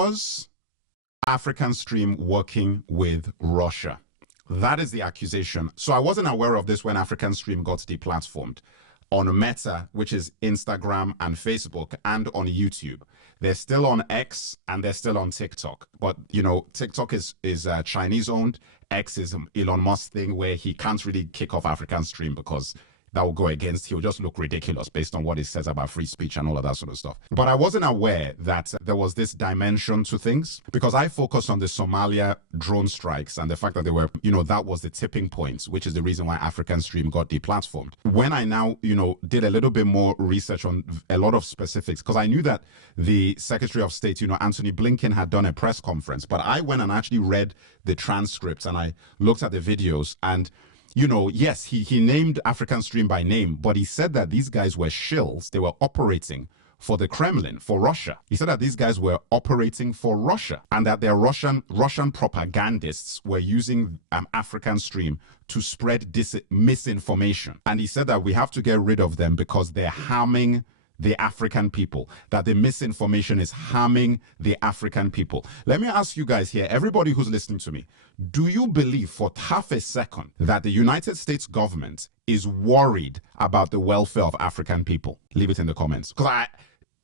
Was African Stream working with Russia? That is the accusation. So I wasn't aware of this when African Stream got deplatformed on Meta, which is Instagram and Facebook, and on YouTube. They're still on X and they're still on TikTok. But, you know, TikTok is Chinese owned. X is Elon Musk thing where he can't really kick off African Stream because that will go against, he'll just look ridiculous based on what he says about free speech and all of that sort of stuff. But I wasn't aware that there was this dimension to things because I focused on the Somalia drone strikes and the fact that they were, you know, that was the tipping point, which is the reason why African Stream got deplatformed. When I now, you know, did a little bit more research on a lot of specifics, because I knew that the Secretary of State, you know, Anthony Blinken had done a press conference, but I went and actually read the transcripts and I looked at the videos and, you know, yes, he named African Stream by name, but he said that these guys were shills. They were operating for the Kremlin, for Russia. He said that these guys were operating for Russia and that their Russian propagandists were using African Stream to spread misinformation. And he said that we have to get rid of them because they're harming the African people, that the misinformation is harming the African people. Let me ask you guys here, everybody who's listening to me, do you believe for half a second that the United States government is worried about the welfare of African people? Leave it in the comments. Because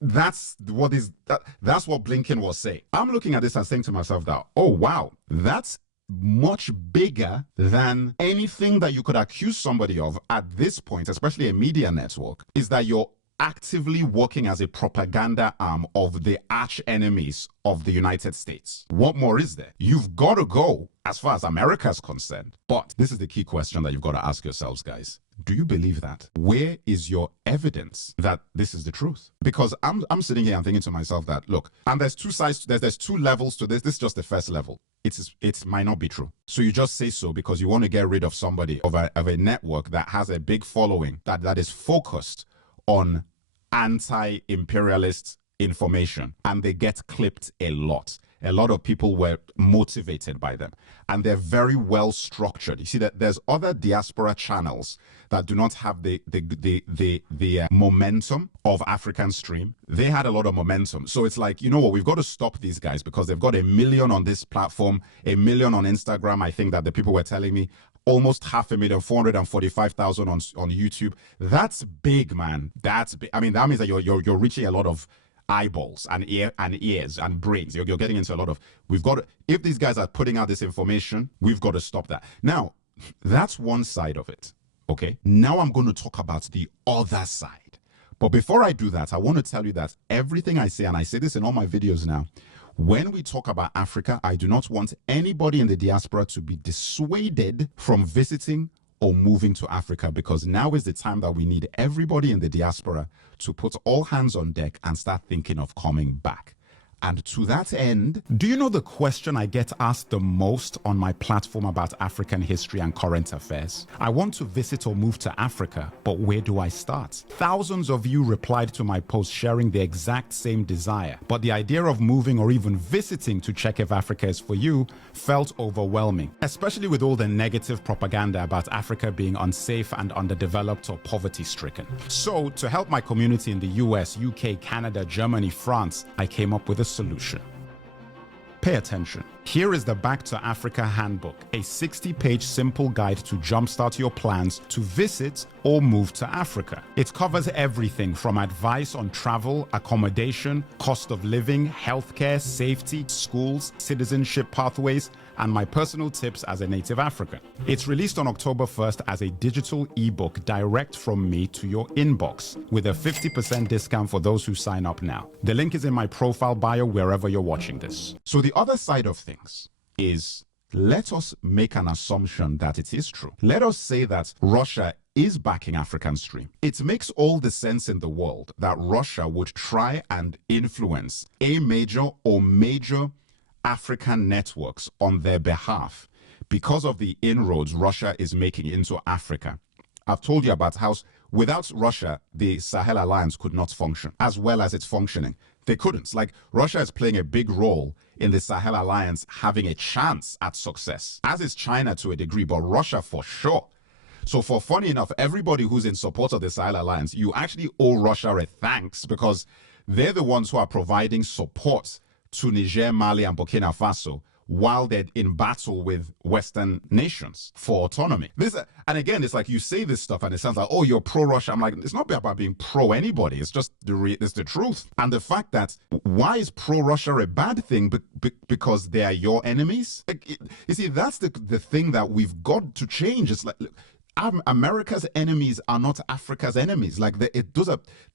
that's what Blinken was saying. I'm looking at this and saying to myself that, oh wow, that's much bigger than anything that you could accuse somebody of at this point, especially a media network, is that you're actively working as a propaganda arm of the arch enemies of the United States. What more is there? You've got to go as far as America is concerned. But this is the key question that you've got to ask yourselves, guys. Do you believe that? Where is your evidence that this is the truth? Because I'm sitting here and thinking to myself that, look, and there's two sides, there's two levels to this. This is just the first level. It might not be true. So you just say so because you want to get rid of somebody, of a network that has a big following, that is focused on anti-imperialist information, and they get clipped a lot. A lot of people were motivated by them, and they're very well structured. You see that there's other diaspora channels that do not have the momentum of African Stream. They had a lot of momentum. So it's like, you know what, we've got to stop these guys because they've got 1 million on this platform, 1 million on Instagram. I think that the people were telling me almost 500,000, 445,000 on YouTube. That's big, man. That's big. I mean, that means that you're reaching a lot of eyeballs and ears and brains. You're getting into a lot of, we've got to, if these guys are putting out this information, we've got to stop that. Now, that's one side of it. Okay. Now I'm going to talk about the other side. But before I do that, I want to tell you that everything I say, and I say this in all my videos now, when we talk about Africa, I do not want anybody in the diaspora to be dissuaded from visiting or moving to Africa, because now is the time that we need everybody in the diaspora to put all hands on deck and start thinking of coming back. And to that end, do you know the question I get asked the most on my platform about African history and current affairs? I want to visit or move to Africa, but where do I start? Thousands of you replied to my post sharing the exact same desire, but the idea of moving or even visiting to check if Africa is for you felt overwhelming, especially with all the negative propaganda about Africa being unsafe and underdeveloped or poverty-stricken. So, to help my community in the US, UK, Canada, Germany, France, I came up with a solution. Pay attention. Here is the Back to Africa Handbook, a 60-page simple guide to jumpstart your plans to visit or move to Africa. It covers everything from advice on travel, accommodation, cost of living, healthcare, safety, schools, citizenship pathways, and my personal tips as a native African. It's released on October 1st as a digital ebook direct from me to your inbox with a 50% discount for those who sign up now. The link is in my profile bio wherever you're watching this. So the other side of things is, let us make an assumption that it is true. Let us say that Russia is backing African Stream. It makes all the sense in the world that Russia would try and influence a major or major African networks on their behalf because of the inroads Russia is making into Africa. I've told you about how without Russia, the Sahel Alliance could not function as well as it's functioning. They couldn't. Like, Russia is playing a big role in the Sahel Alliance having a chance at success, as is China to a degree, but Russia for sure. So for funny enough, everybody who's in support of the Sahel Alliance, you actually owe Russia a thanks because they're the ones who are providing support to Niger, Mali, and Burkina Faso while they're in battle with Western nations for autonomy. And again, it's like you say this stuff and it sounds like, oh, you're pro-Russia. I'm like, it's not about being pro anybody. It's just it's the truth. And the fact that why is pro-Russia a bad thing? Because they are your enemies? You see, that's the thing that we've got to change. It's like, America's enemies are not Africa's enemies. Like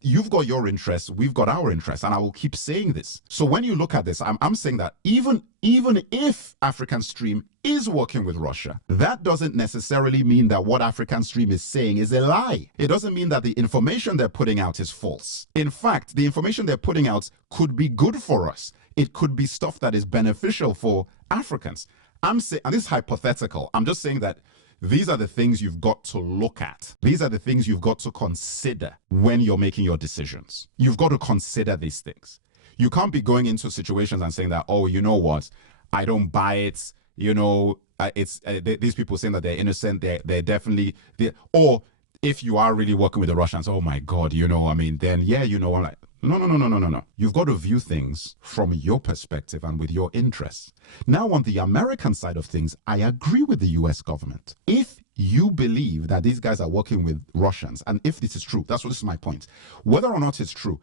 you've got your interests, we've got our interests, and I will keep saying this. So when you look at this, I'm saying that even if African Stream is working with Russia, that doesn't necessarily mean that what African Stream is saying is a lie. It doesn't mean that the information they're putting out is false. In fact, the information they're putting out could be good for us. It could be stuff that is beneficial for Africans. I'm saying, and this is hypothetical, I'm just saying that these are the things you've got to look at. These are the things you've got to consider when you're making your decisions. You've got to consider these things. You can't be going into situations and saying that, oh, you know what, I don't buy it. You know, these people saying that they're innocent. They're definitely, or if you are really working with the Russians, oh my God, you know, I mean, then yeah, you know, I'm like, no. You've got to view things from your perspective and with your interests. Now, on the American side of things, I agree with the US government. If you believe that these guys are working with Russians, and if this is true, this is my point. Whether or not it's true,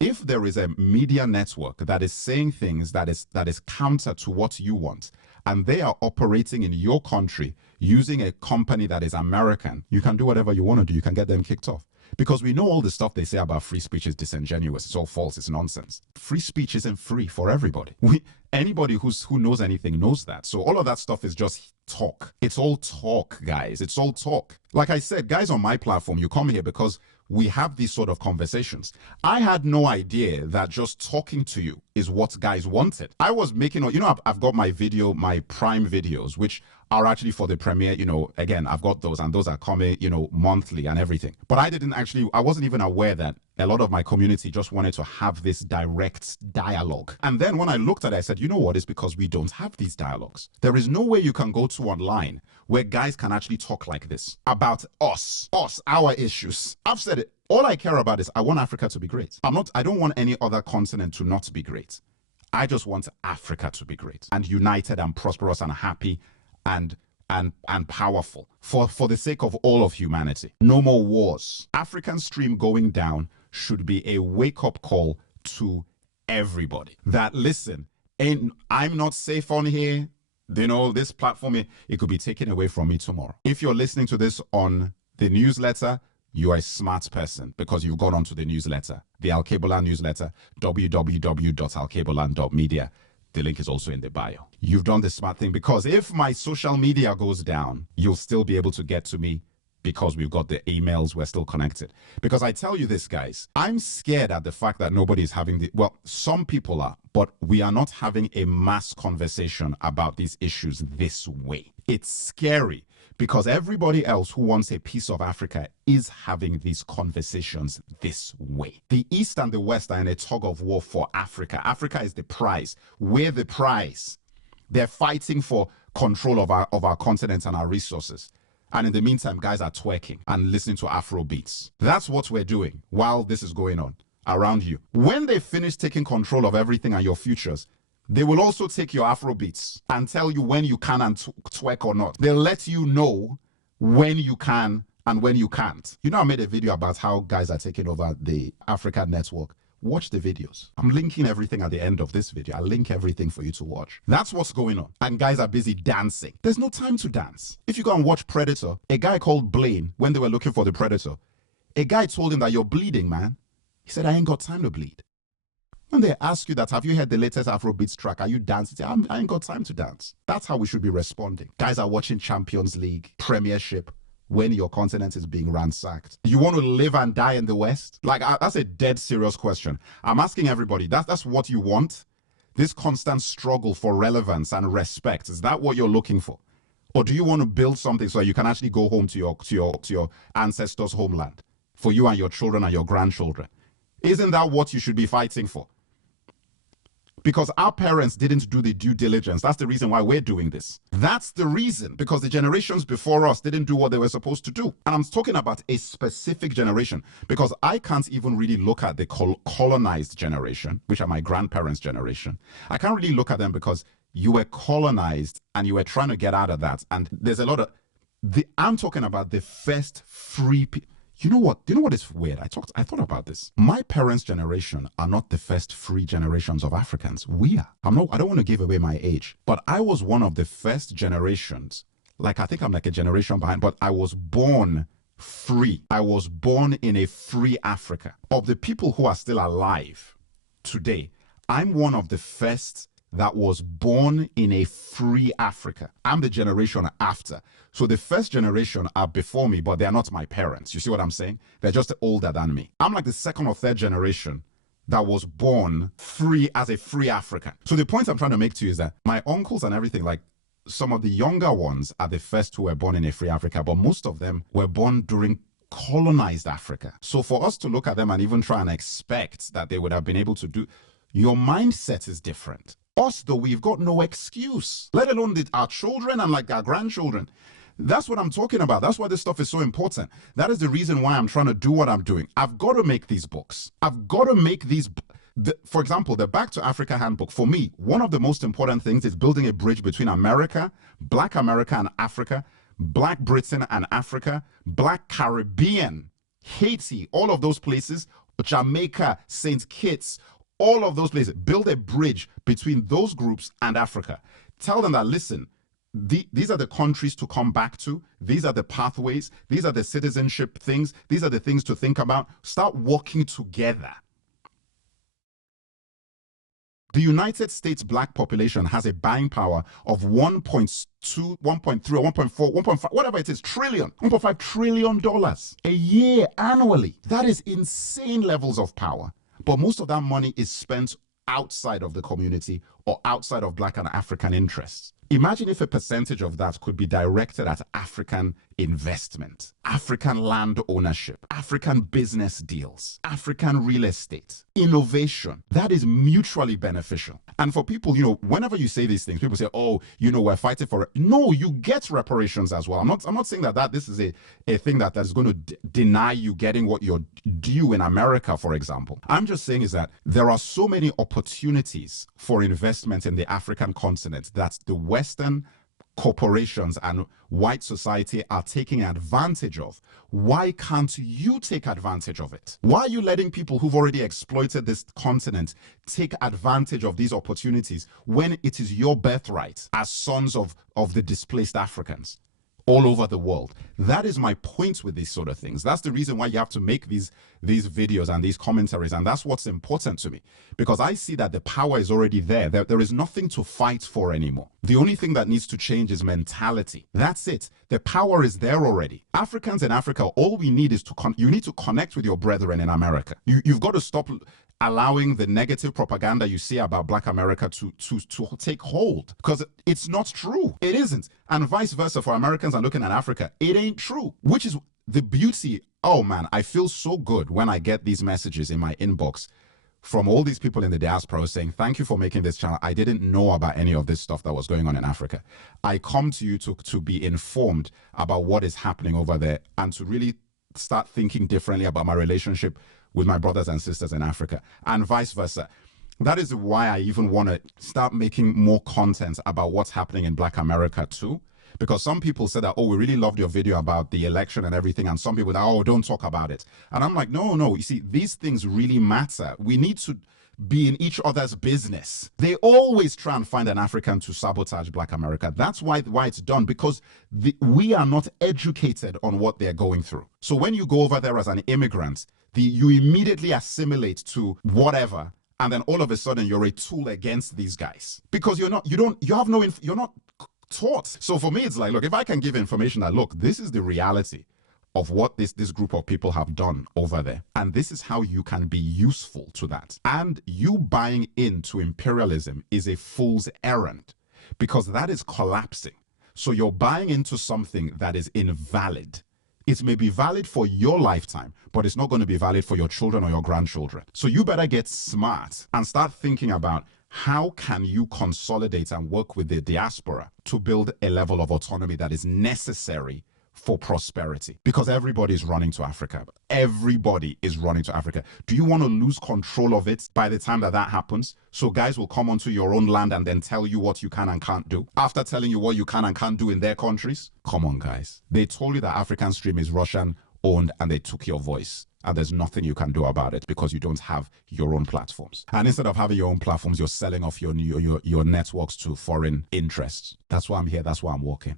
if there is a media network that is saying things that is counter to what you want, and they are operating in your country using a company that is American, you can do whatever you want to do. You can get them kicked off. Because we know all the stuff they say about free speech is disingenuous. It's all false. It's nonsense. Free speech isn't free for everybody. Anybody who knows anything knows that. So all of that stuff is just talk. It's all talk, guys. It's all talk. Like I said, guys, on my platform, you come here because we have these sort of conversations. I had no idea that just talking to you is what guys wanted. I was making, you know, I've got my Prime videos, which are actually for the premiere, you know, again, I've got those, and those are coming, you know, monthly and everything. But I wasn't even aware that a lot of my community just wanted to have this direct dialogue. And then when I looked at it, I said, you know what, it's because we don't have these dialogues. There is no way you can go to online where guys can actually talk like this about us, our issues. I've said it. All I care about is I want Africa to be great. I don't want any other continent to not be great. I just want Africa to be great and united and prosperous and happy and powerful for the sake of all of humanity. No more wars. African Stream going down should be a wake-up call to everybody that, listen, I'm not safe on here. You know, this platform, it could be taken away from me tomorrow. If you're listening to this on the newsletter, you are a smart person because you've gone onto the newsletter, the Alkebulan newsletter, www.alkebulan.media. The link is also in the bio. You've done the smart thing, because if my social media goes down, you'll still be able to get to me because we've got the emails, we're still connected. Because I tell you this, guys, I'm scared at the fact that nobody's having well, some people are, but we are not having a mass conversation about these issues this way. It's scary because everybody else who wants a piece of Africa is having these conversations this way. The East and the West are in a tug of war for Africa. Africa is the prize. We're the prize. They're fighting for control of our continent and our resources. And in the meantime, guys are twerking and listening to Afro beats. That's what we're doing while this is going on around you. When they finish taking control of everything and your futures, they will also take your Afro beats and tell you when you can and twerk or not. They'll let you know when you can and when you can't. You know, I made a video about how guys are taking over the African network. Watch the videos. I'm linking everything at the end of this video. I'll link everything for you to watch. That's what's going on. And guys are busy dancing. There's no time to dance. If you go and watch Predator, a guy called Blaine, when they were looking for the Predator, a guy told him that you're bleeding, man. He said, I ain't got time to bleed. When they ask you that, have you heard the latest Afrobeats track? Are you dancing? I ain't got time to dance. That's how we should be responding. Guys are watching Champions League, Premiership, when your continent is being ransacked. Do you want to live and die in the West? Like, that's a dead serious question. I'm asking everybody, that's what you want? This constant struggle for relevance and respect, is that what you're looking for? Or do you want to build something so you can actually go home to your ancestors' homeland for you and your children and your grandchildren? Isn't that what you should be fighting for? because our parents didn't do the due diligence. That's the reason why we're doing this. That's the reason, because the generations before us didn't do what they were supposed to do. And I'm talking about a specific generation, because I can't even really look at the colonized generation, which are my grandparents' generation. I can't really look at them because you were colonized and you were trying to get out of that. And there's a lot of, I'm talking about the first free people. You know what? You know what is weird? I thought about this. My parents' generation are not the first free generations of Africans. We are. I don't want to give away my age, but I was one of the first generations. Like, I think I'm like a generation behind, but I was born free. I was born in a free Africa. Of the people who are still alive today, I'm one of the first that was born in a free Africa. I'm the generation after. So the first generation are before me, but they're not my parents. You see what I'm saying? They're just older than me. I'm like the second or third generation that was born free as a free African. So the point I'm trying to make to you is that my uncles and everything, like some of the younger ones are the first who were born in a free Africa, but most of them were born during colonized Africa. So for us to look at them and even try and expect that they would have been able to do, your mindset is different. Us, though, we've got no excuse, let alone our children and like our grandchildren. That's what I'm talking about. That's why this stuff is so important. That is the reason why I'm trying to do what I'm doing. I've got to make these books. I've got to make these. For example, the Back to Africa handbook, for me, one of the most important things is building a bridge between America, Black America and Africa, Black Britain and Africa, Black Caribbean, Haiti, all of those places, Jamaica, St. Kitts, all of those places. Build a bridge between those groups and Africa. Tell them that, listen, these are the countries to come back to. These are the pathways. These are the citizenship things. These are the things to think about. Start working together. The United States black population has a buying power of 1.2, 1.3, or 1.4, 1.5, whatever it is, trillion, $1.5 trillion a year annually. That is insane levels of power. But most of that money is spent outside of the community or outside of Black and African interests. Imagine if a percentage of that could be directed at African investment, African land ownership, African business deals, African real estate, innovation. That is mutually beneficial. And for people, whenever you say these things, people say, oh, we're fighting for it. No, you get reparations as well. I'm not saying that this is a thing that is going to deny you getting what you're due in America, for example. I'm just saying is that there are so many opportunities for investment in the African continent that the Western corporations and white society are taking advantage of. Why can't you take advantage of it? Why are you letting people who've already exploited this continent take advantage of these opportunities when it is your birthright as sons of the displaced Africans all over the world? That is my point with these sort of things. That's the reason why you have to make these videos and these commentaries, and that's what's important to me, because I see that the power is already there. There is nothing to fight for anymore. The only thing that needs to change is mentality. That's it. The power is there already. Africans in Africa, all we need is you need to connect with your brethren in America. You've got to stop allowing the negative propaganda you see about Black America to take hold, because it's not true. It isn't. And vice versa for Americans and looking at Africa, it ain't true, which is the beauty. Oh man, I feel so good when I get these messages in my inbox from all these people in the diaspora saying, thank you for making this channel. I didn't know about any of this stuff that was going on in Africa. I come to you to be informed about what is happening over there and to really start thinking differently about my relationship with my brothers and sisters in Africa, and vice versa. That is why I even want to start making more content about what's happening in Black America too. Because some people said that, oh, we really loved your video about the election and everything. And some people that, oh, don't talk about it. And I'm like, no. You see, these things really matter. We need to be in each other's business. They always try and find an African to sabotage Black America. That's why it's done, because we are not educated on what they're going through. So when you go over there as an immigrant, you immediately assimilate to whatever, and then all of a sudden you're a tool against these guys because you're not taught. So for me, it's like, look, if I can give information that, look, this is the reality of what this group of people have done over there, and this is how you can be useful to that. And you buying into imperialism is a fool's errand, because that is collapsing. So you're buying into something that is invalid. It may be valid for your lifetime, but it's not going to be valid for your children or your grandchildren. So you better get smart and start thinking about How can you consolidate and work with the diaspora to build a level of autonomy that is necessary for prosperity? Because everybody is running to Africa. Everybody is running to Africa. Do you want to lose control of it by the time that happens? So guys will come onto your own land and then tell you what you can and can't do after telling you what you can and can't do in their countries? Come on, guys. They told you that African Stream is Russian owned and they took your voice. And there's nothing you can do about it because you don't have your own platforms. And instead of having your own platforms, you're selling off your networks to foreign interests. That's why I'm here. That's why I'm working.